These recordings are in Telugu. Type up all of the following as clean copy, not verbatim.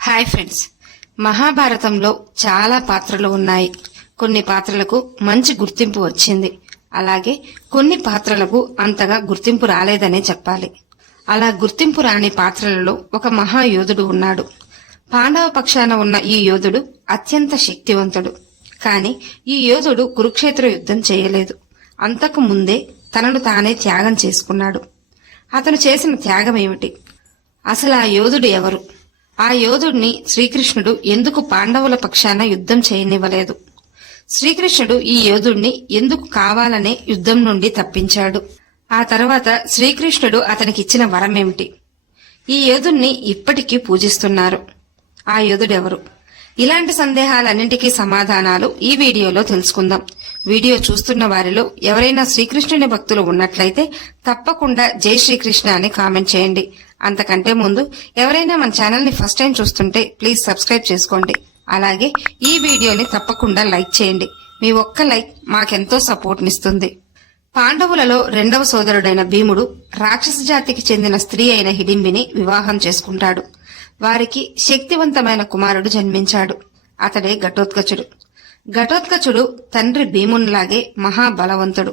హాయ్ ఫ్రెండ్స్, మహాభారతంలో చాలా పాత్రలు ఉన్నాయి. కొన్ని పాత్రలకు మంచి గుర్తింపు వచ్చింది. అలాగే కొన్ని పాత్రలకు అంతగా గుర్తింపు రాలేదనే చెప్పాలి. అలా గుర్తింపు రాని పాత్రలలో ఒక మహాయోధుడు ఉన్నాడు. పాండవ పక్షాన ఉన్న ఈ యోధుడు అత్యంత శక్తివంతుడు. కాని ఈ యోధుడు కురుక్షేత్ర యుద్ధం చేయలేదు. అంతకు ముందే తనను తానే త్యాగం చేసుకున్నాడు. అతను చేసిన త్యాగం ఏమిటి? అసలు ఆ యోధుడు ఎవరు? ఆ యోధుడిని శ్రీకృష్ణుడు ఎందుకు పాండవుల పక్షాన యుద్ధం చేయనివ్వలేదు? శ్రీకృష్ణుడు ఈ యోధుడిని ఎందుకు కావాలనే యుద్ధం నుండి తప్పించాడు? ఆ తర్వాత శ్రీకృష్ణుడు అతనికిచ్చిన వరమేమిటి? ఈ యోధుడిని ఇప్పటికీ పూజిస్తున్నారు. ఆ యోధుడెవరు? ఇలాంటి సందేహాలన్నింటికీ సమాధానాలు ఈ వీడియోలో తెలుసుకుందాం. వీడియో చూస్తున్న వారిలో ఎవరైనా శ్రీకృష్ణుని భక్తులు ఉన్నట్లయితే తప్పకుండా జై శ్రీకృష్ణ అని కామెంట్ చేయండి. అంతకంటే ముందు ఎవరైనా మన ఛానల్ ని ఫస్ట్ టైం చూస్తుంటే ప్లీజ్ సబ్స్క్రైబ్ చేసుకోండి. అలాగే ఈ వీడియోని తప్పకుండా లైక్ చేయండి. మీ ఒక్క లైక్ మాకెంతో సపోర్ట్ నిస్తుంది. పాండవులలో రెండవ సోదరుడైన భీముడు రాక్షస జాతికి చెందిన స్త్రీ అయిన హిడింబిని వివాహం చేసుకుంటాడు. వారికి శక్తివంతమైన కుమారుడు జన్మించాడు. అతడే ఘటోత్కచుడు. ఘటోత్కచుడు తండ్రి భీమునిలాగే మహాబలవంతుడు.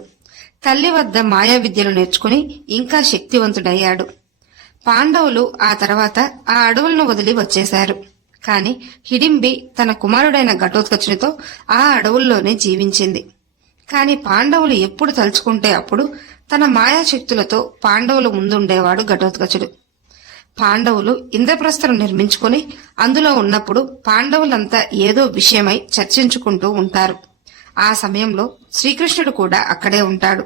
తల్లి వద్ద మాయా విద్యలు నేర్చుకుని ఇంకా శక్తివంతుడయ్యాడు. పాండవులు ఆ తర్వాత ఆ అడవులను వదిలి వచ్చేశారు. కాని హిడింబి తన కుమారుడైన ఘటోత్కచునితో ఆ అడవుల్లోనే జీవించింది. కాని పాండవులు ఎప్పుడు తలుచుకుంటే అప్పుడు తన మాయాశక్తులతో పాండవుల ముందుండేవాడు ఘటోత్కచుడు. పాండవులు ఇంద్రప్రస్థం నిర్మించుకుని అందులో ఉన్నప్పుడు పాండవులంతా ఏదో విషయమై చర్చించుకుంటూ ఉంటారు. ఆ సమయంలో శ్రీకృష్ణుడు కూడా అక్కడే ఉంటాడు.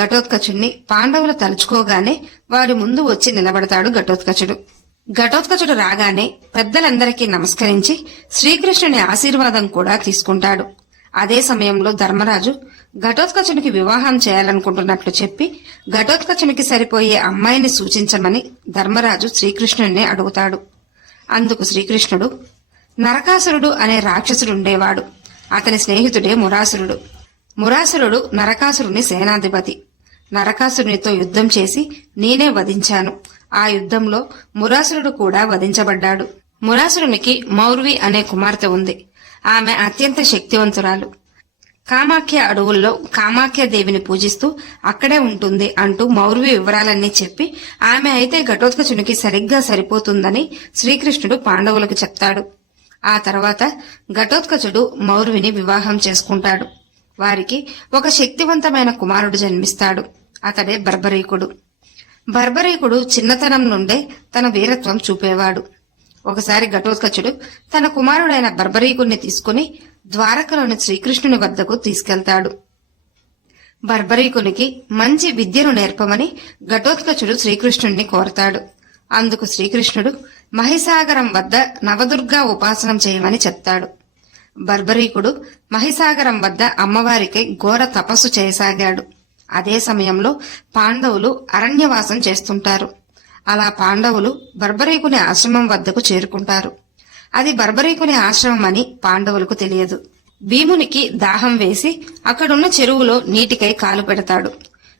ఘటోత్కచుడిని పాండవులు తలుచుకోగానే వారి ముందు వచ్చి నిలబడతాడు ఘటోత్కచుడు. ఘటోత్కచుడు రాగానే పెద్దలందరికీ నమస్కరించి శ్రీకృష్ణుని ఆశీర్వాదం కూడా తీసుకుంటాడు. అదే సమయంలో ధర్మరాజు ఘటోత్కచునికి వివాహం చేయాలనుకుంటున్నట్లు చెప్పి ఘటోత్కచునికి సరిపోయే అమ్మాయిని సూచించమని ధర్మరాజు శ్రీకృష్ణుడిని అడుగుతాడు. అందుకు శ్రీకృష్ణుడు, నరకాసురుడు అనే రాక్షసుడుండేవాడు. అతని స్నేహితుడే మురాసురుడు. మురాసురుడు నరకాసురుని సేనాధిపతి. నరకాసురునితో యుద్ధం చేసి నేనే వధించాను. ఆ యుద్ధంలో మురాసురుడు కూడా వధించబడ్డాడు. మురాసురునికి మౌర్వి అనే కుమార్తె ఉంది. ఆమె అత్యంత శక్తివంతురాలు. కామాఖ్య అడవుల్లో కామాఖ్య దేవిని పూజిస్తూ అక్కడే ఉంటుంది అంటూ మౌర్వి వివరాలన్నీ చెప్పి ఆమె అయితే ఘటోత్కచునికి సరిగ్గా సరిపోతుందని శ్రీకృష్ణుడు పాండవులకు చెప్తాడు. ఆ తర్వాత ఘటోత్కచుడు మౌర్విని వివాహం చేసుకుంటాడు. వారికి ఒక శక్తివంతమైన కుమారుడు జన్మిస్తాడు. అతడే బర్బరీకుడు. బర్బరీకుడు చిన్నతనం నుండే తన వీరత్వం చూపేవాడు. ఒకసారి ఘటోత్కచుడు తన కుమారుడైన బర్బరీకుణ్ణి తీసుకుని ద్వారకలోని శ్రీకృష్ణుని వద్దకు తీసుకెళ్తాడు. బర్బరీకునికి మంచి విద్యను నేర్పమని ఘటోత్కచుడు శ్రీకృష్ణుణ్ణి కోరతాడు. అందుకు శ్రీకృష్ణుడు మహిసాగరం వద్ద నవదుర్గా ఉపాసనం చేయమని చెప్తాడు. బర్బరీకుడు మహిసాగరం వద్ద అమ్మవారికి ఘోర తపస్సు చేయసాగాడు. అదే సమయంలో పాండవులు అరణ్యవాసం చేస్తుంటారు. అలా పాండవులు బర్బరీకుని ఆశ్రమం వద్దకు చేరుకుంటారు. అది బర్బరీకుని ఆశ్రమం అని పాండవులకు తెలియదు. భీమునికి దాహం వేసి అక్కడున్న చెరువులో నీటికై కాలు పెడతాడు.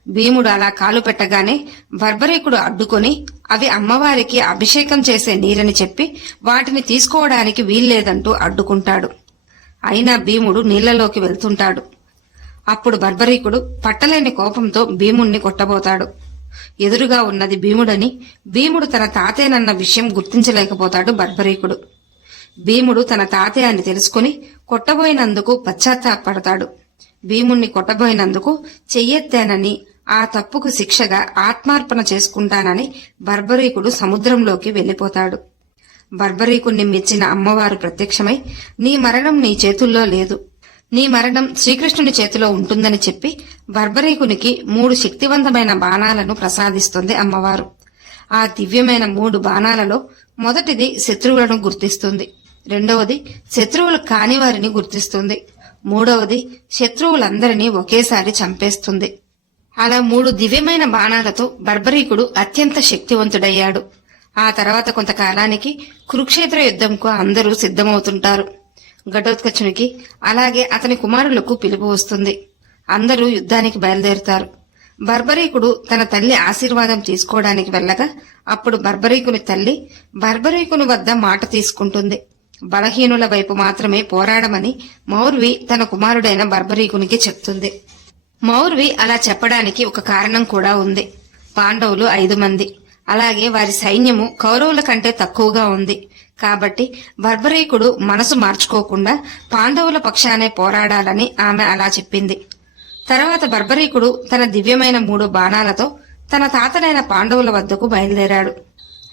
భీముడు అలా కాలు పెట్టగానే బర్బరీకుడు అడ్డుకొని అవి అమ్మవారికి అభిషేకం చేసే నీరని చెప్పి వాటిని తీసుకోవడానికి వీల్లేదంటూ అడ్డుకుంటాడు. అయినా భీముడు నీళ్లలోకి వెళ్తుంటాడు. అప్పుడు బర్బరీకుడు పట్టలేని కోపంతో భీముణ్ణి కొట్టబోతాడు. ఎదురుగా ఉన్నది భీముడని, భీముడు తన తాతేనన్న విషయం గుర్తించలేకపోతాడు బర్బరీకుడు. భీముడు తన తాతే అని తెలుసుకుని కొట్టబోయినందుకు పశ్చాత్తాపడతాడు. భీముణ్ణి కొట్టబోయినందుకు చెయ్యెత్తానని, ఆ తప్పుకు శిక్షగా ఆత్మార్పణ చేసుకుంటానని బర్బరీకుడు సముద్రంలోకి వెళ్లిపోతాడు. బర్బరీకుణ్ణి మెచ్చిన అమ్మవారు ప్రత్యక్షమై, నీ మరణం నీ చేతుల్లో లేదు, నీ మరణం శ్రీకృష్ణుడి చేతిలో ఉంటుందని చెప్పి బర్బరీకునికి 3 శక్తివంతమైన బాణాలను ప్రసాదిస్తుంది అమ్మవారు. ఆ దివ్యమైన 3 బాణాలలో మొదటిది శత్రువులను గుర్తిస్తుంది, రెండవది శత్రువులు కాని వారిని గుర్తిస్తుంది, మూడవది శత్రువులందరినీ ఒకేసారి చంపేస్తుంది. అలా 3 దివ్యమైన బాణాలతో బర్బరీకుడు అత్యంత శక్తివంతుడయ్యాడు. ఆ తర్వాత కొంతకాలానికి కురుక్షేత్ర యుద్ధంకు అందరూ సిద్ధమవుతుంటారు. ఘటోత్కచునికి అలాగే అతని కుమారులకు పిలుపు వస్తుంది. అందరూ యుద్ధానికి బయలుదేరుతారు. బర్బరీకుడు తన తల్లి ఆశీర్వాదం తీసుకోవడానికి వెళ్ళగా అప్పుడు బర్బరీకుని తల్లి బర్బరీకుని వద్ద మాట తీసుకుంటుంది. బలహీనుల వైపు మాత్రమే పోరాడమని మౌర్వి తన కుమారుడైన బర్బరీకునికి చెప్తుంది. మౌర్వి అలా చెప్పడానికి ఒక కారణం కూడా ఉంది. పాండవులు 5 మంది, అలాగే వారి సైన్యము కౌరవుల కంటే తక్కువగా ఉంది. కాబట్టి బర్బరీకుడు మనసు మార్చుకోకుండా పాండవుల పక్షానే పోరాడాలని ఆమె అలా చెప్పింది. తర్వాత బర్బరీకుడు తన దివ్యమైన 3 బాణాలతో తన తాతనైన పాండవుల వద్దకు బయలుదేరాడు.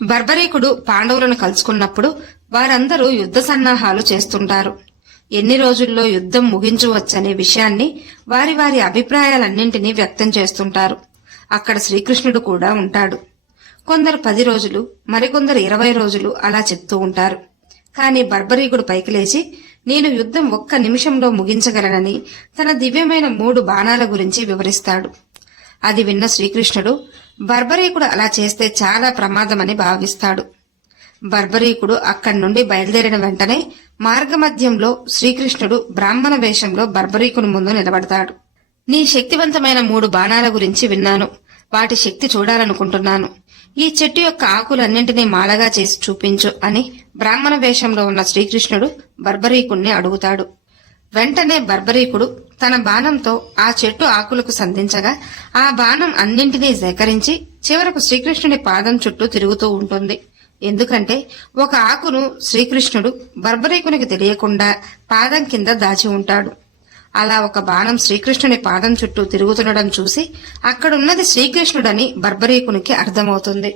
బర్బరీకుడు పాండవులను కలుసుకున్నప్పుడు వారందరూ యుద్ధ సన్నాహాలు చేస్తుంటారు. ఎన్ని రోజుల్లో యుద్ధం ముగించవచ్చనే విషయాన్ని వారి వారి అభిప్రాయాలన్నింటినీ వ్యక్తం చేస్తుంటారు. అక్కడ శ్రీకృష్ణుడు కూడా ఉంటాడు. కొందరు 10 రోజులు, మరికొందరు 20 రోజులు అలా చెప్తూ ఉంటారు. కాని బర్బరీకుడు పైకి లేచి నేను యుద్ధం 1 నిమిషంలో ముగించగలనని తన దివ్యమైన 3 బాణాల గురించి వివరిస్తాడు. అది విన్న శ్రీకృష్ణుడు బర్బరీకుడు అలా చేస్తే చాలా ప్రమాదమని భావిస్తాడు. బర్బరీకుడు అక్కడి నుండి బయలుదేరిన వెంటనే మార్గమధ్యంలో శ్రీకృష్ణుడు బ్రాహ్మణ వేషంలో బర్బరీకుని ముందు నిలబడతాడు. నీ శక్తివంతమైన 3 బాణాల గురించి విన్నాను. వాటి శక్తి చూడాలనుకుంటున్నాను. ఈ చెట్టు యొక్క ఆకులన్నింటినీ మాలగా చేసి చూపించు అని బ్రాహ్మణ వేషంలో ఉన్న శ్రీకృష్ణుడు బర్బరీకుణ్ణి అడుగుతాడు. వెంటనే బర్బరీకుడు తన బాణంతో ఆ చెట్టు ఆకులకు సంధించగా ఆ బాణం అన్నింటినీ సేకరించి చివరకు శ్రీకృష్ణుడి పాదం చుట్టూ తిరుగుతూ ఉంటుంది. ఎందుకంటే ఒక ఆకును శ్రీకృష్ణుడు బర్బరీకునికి తెలియకుండా పాదం కింద దాచి ఉంటాడు. అలా ఒక బాణం శ్రీకృష్ణుని పాదం చుట్టూ తిరుగుతుండడం చూసి అక్కడున్నది శ్రీకృష్ణుడని బర్బరీకునికి అర్థమవుతుంది.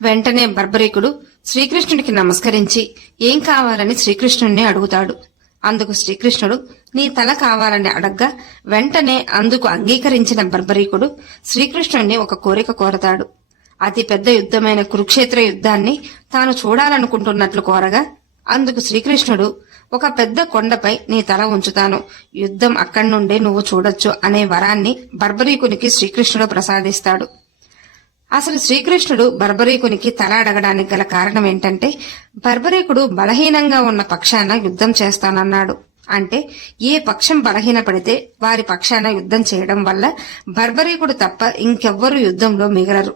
వెంటనే బర్బరీకుడు శ్రీకృష్ణుడికి నమస్కరించి ఏం కావాలని శ్రీకృష్ణుడిని అడుగుతాడు. అందుకు శ్రీకృష్ణుడు నీ తల కావాలని అడగ్గా వెంటనే అందుకు అంగీకరించిన బర్బరీకుడు శ్రీకృష్ణుడిని ఒక కోరిక కోరతాడు. అతి పెద్ద యుద్ధమైన కురుక్షేత్ర యుద్ధాన్ని తాను చూడాలనుకుంటున్నట్లు కోరగా అందుకు శ్రీకృష్ణుడు ఒక పెద్ద కొండపై నీ తల ఉంచుతాను, యుద్ధం అక్కడి నుండే నువ్వు చూడొచ్చు అనే వరాన్ని బర్బరీకునికి శ్రీకృష్ణుడు ప్రసాదిస్తాడు. అసలు శ్రీకృష్ణుడు బర్బరీకునికి తల అడగడానికి గల కారణం ఏంటంటే బర్బరీకుడు బలహీనంగా ఉన్న పక్షాన యుద్ధం చేస్తానన్నాడు. అంటే ఏ పక్షం బలహీనపడితే వారి పక్షాన యుద్ధం చేయడం వల్ల బర్బరీకుడు తప్ప ఇంకెవ్వరూ యుద్ధంలో మిగలరు.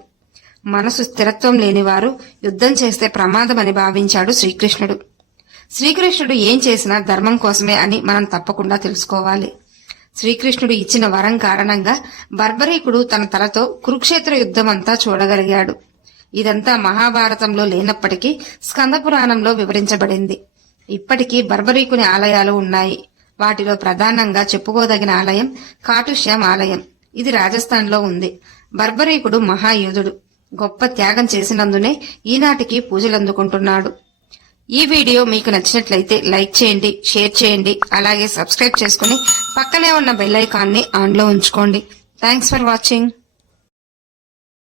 మనసు స్థిరత్వం లేనివారు యుద్ధం చేస్తే ప్రమాదమని భావించాడు శ్రీకృష్ణుడు. శ్రీకృష్ణుడు ఏం చేసినా ధర్మం కోసమే అని మనం తప్పకుండా తెలుసుకోవాలి. శ్రీకృష్ణుడు ఇచ్చిన వరం కారణంగా బర్బరీకుడు తన తలతో కురుక్షేత్ర యుద్ధమంతా చూడగలిగాడు. ఇదంతా మహాభారతంలో లేనప్పటికీ స్కంద పురాణంలో వివరించబడింది. ఇప్పటికీ బర్బరీకుని ఆలయాలు ఉన్నాయి. వాటిలో ప్రధానంగా చెప్పుకోదగిన ఆలయం కాటుశ్యాం ఆలయం. ఇది రాజస్థాన్లో ఉంది. బర్బరీకుడు మహాయోధుడు. గొప్ప త్యాగం చేసినందునే ఈనాటికి పూజలందుకుంటున్నాడు. ఈ వీడియో మీకు నచ్చినట్లయితే లైక్ చేయండి, షేర్ చేయండి, అలాగే సబ్స్క్రైబ్ చేసుకుని పక్కనే ఉన్న బెల్ ఐకాన్ని ఆన్లో ఉంచుకోండి. Thanks for watching.